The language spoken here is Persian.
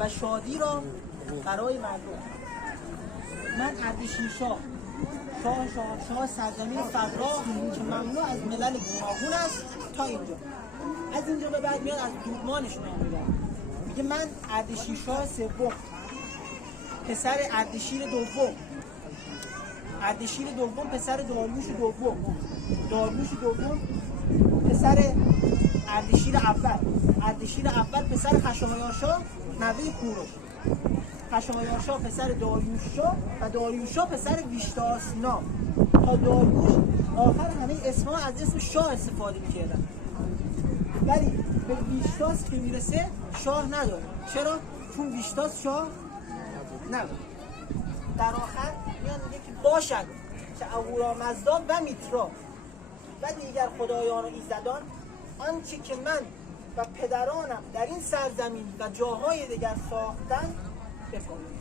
و شادی را برای مردم. من اردشیرشاه شاه سرزمین فراخ که ممنوع از ملل گوناگون است تا اینجا. از اینجا به بعد میاد از دودمانش نام میبره، میگه من اردشیرشاه سوم پسر اردشیر دوم، اردشیر دوم پسر داریوش دوم، داریوش دوم پسر اردشیر اول، اردشیر اول پسر خشایارشا نوه کوروش، خشایارشا پسر داریوششا و داریوششا پسر ویشتاسینا. تا داریوش آخر همه اسمها از اسم شاه استفاده میکردن، ولی به ویشتاس که میرسه شاه نداره. چرا؟ چون ویشتاس شاه نداره. در آخر میان میگه که باشد که اهورامزدا و میترا و دیگر خدایان و ایزدان آنچه که من و پدرانم در این سرزمین و جاهای دیگر ساختن بکنید.